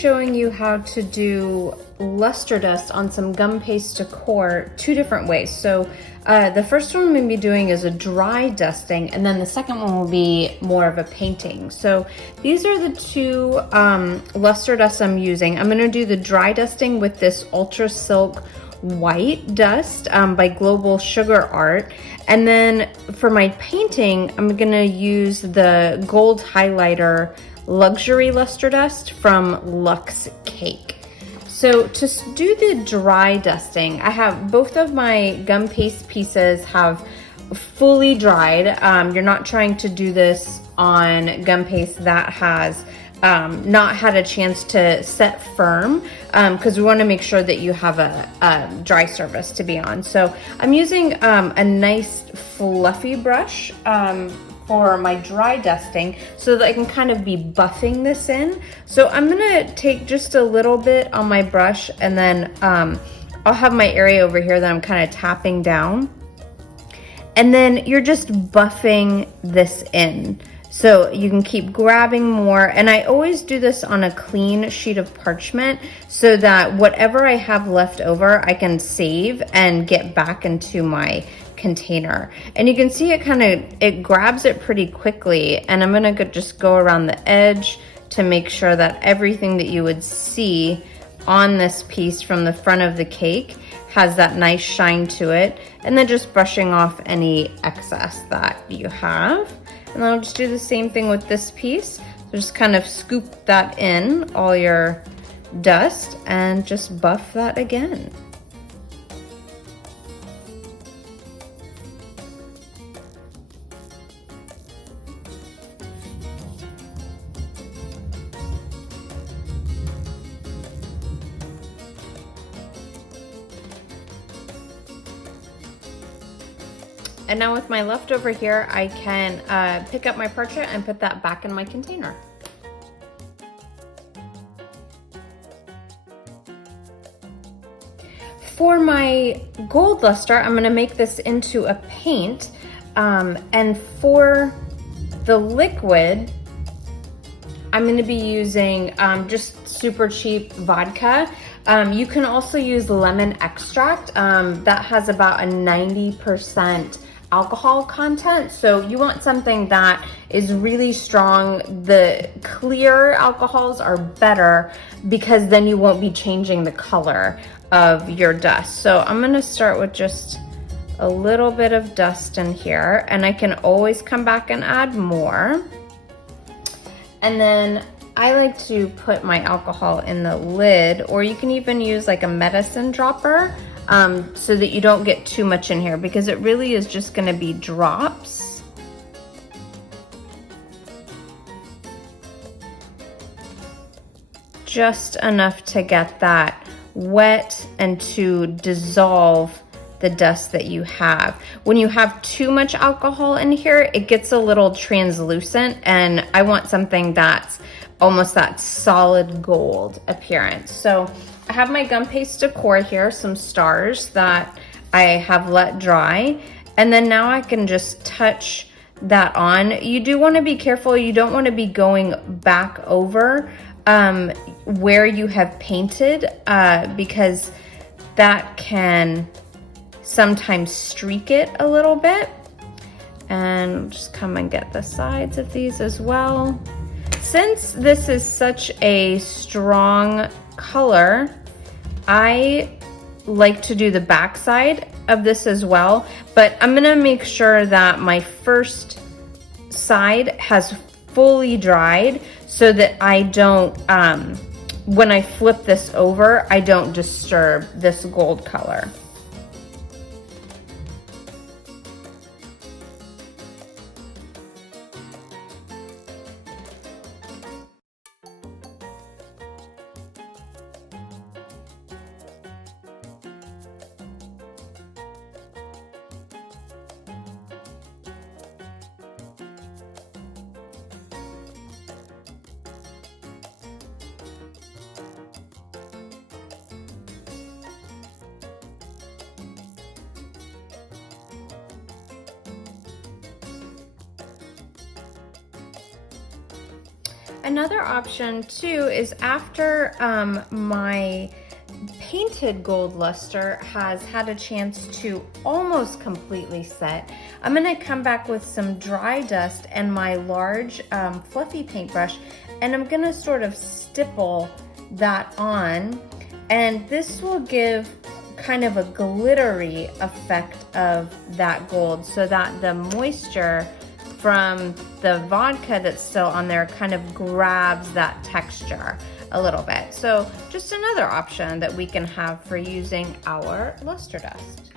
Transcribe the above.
showing you how to do luster dust on some gum paste decor two different ways. So the first one I'm going to be doing is a dry dusting, and then the second one will be more of a painting. So these are the two luster dusts I'm using. I'm going to do the dry dusting with this Ultra Silk White dust by Global Sugar Art, and then for my painting I'm going to use the gold highlighter luxury luster dust from Luxe Cake. So to do the dry dusting, I have both of my gum paste pieces have fully dried. You're not trying to do this on gum paste that has not had a chance to set firm, because we want to make sure that you have a dry surface to be on. So I'm using a nice fluffy brush for my dry dusting so that I can kind of be buffing this in. So I'm gonna take just a little bit on my brush, and then I'll have my area over here that I'm kind of tapping down. And then you're just buffing this in. So you can keep grabbing more, and I always do this on a clean sheet of parchment so that whatever I have left over I can save and get back into my container. And you can see it grabs it pretty quickly, and I'm gonna just go around the edge to make sure that everything that you would see on this piece from the front of the cake has that nice shine to it, and then just brushing off any excess that you have. And then I'll just do the same thing with this piece. So just kind of scoop that in, all your dust, and just buff that again. And now with my leftover here, I can pick up my parchment and put that back in my container. For my gold luster, I'm gonna make this into a paint. And for the liquid, I'm gonna be using just super cheap vodka. You can also use lemon extract. That has about a 90% alcohol content, so you want something that is really strong. The clear alcohols are better because then you won't be changing the color of your dust. So I'm gonna start with just a little bit of dust in here, and I can always come back and add more. And then I like to put my alcohol in the lid, or you can even use like a medicine dropper, so that you don't get too much in here, because it really is just gonna be drops. Just enough to get that wet and to dissolve the dust that you have. When you have too much alcohol in here, it gets a little translucent, and I want something that's almost that solid gold appearance. So I have my gum paste decor here, some stars that I have let dry, and then now I can just touch that on. You do want to be careful. You don't want to be going back over where you have painted, because that can sometimes streak it a little bit. And just come and get the sides of these as well. Since this is such a strong color, I like to do the back side of this as well, but I'm gonna make sure that my first side has fully dried so that I don't, when I flip this over, I don't disturb this gold color. another option too is after my painted gold luster has had a chance to almost completely set, I'm gonna come back with some dry dust and my large fluffy paintbrush, and I'm gonna sort of stipple that on, and this will give kind of a glittery effect of that gold so that the moisture from the vodka that's still on there kind of grabs that texture a little bit. So just another option that we can have for using our luster dust.